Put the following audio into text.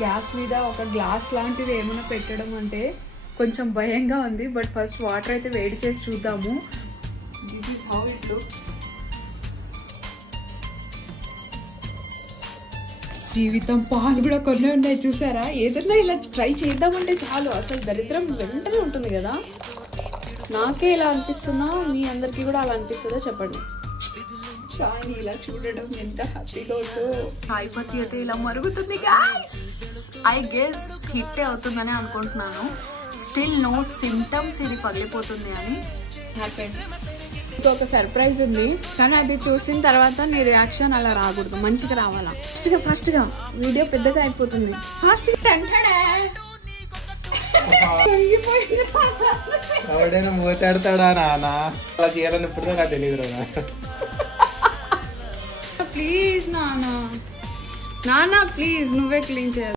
Gas మీద ఒక glass లాంటిది ఏమైనా పెట్టడం అంటే కొంచెం భయంగా ఉంది. బట్ ఫస్ట్ వాటర్ అయితే వేడి చేసి చూద్దాము. This is how it looks. జీవితం పాలు కూడా కొన్ని ఉన్నాయి చూసారా. ఏదైనా ఇలా ట్రై చేద్దామంటే చాలు అసలు దరిద్రం వెంటనే ఉంటుంది కదా. నాకే ఇలా అనిపిస్తుందా, మీ అందరికీ కూడా అలా అనిపిస్తుందా చెప్పండి. చాయ్ ఇలా చూడడం ఎంత హ్యాపీగా ఉందో. చాయ్ పత్తి అయితే ఇలా మరుగుతుంది గాయ్స్. ఐ గెస్ హిట్ అవుతుందని అనుకుంటున్నాను. స్టిల్ నో సిమ్టమ్స్ ఇది పగిలిపోతుంది అని. ఇంకొక సర్ప్రైజ్ ఉంది, కానీ అది చూసిన తర్వాత నీ రియాక్షన్ అలా రాకూడదు, మంచిగా రావాలా. ఫాస్ట్గా వీడియో పెద్దగా అయిపోతుంది. ఫాస్ట్గా ఎవడైనా మూతాడతాడా నాన్న, అలా చేయాలని ఇప్పుడు నాకు తెలియదు. ప్లీజ్ నాన్న, నాన్న ప్లీజ్ నువ్వే క్లీన్ చేయాలి.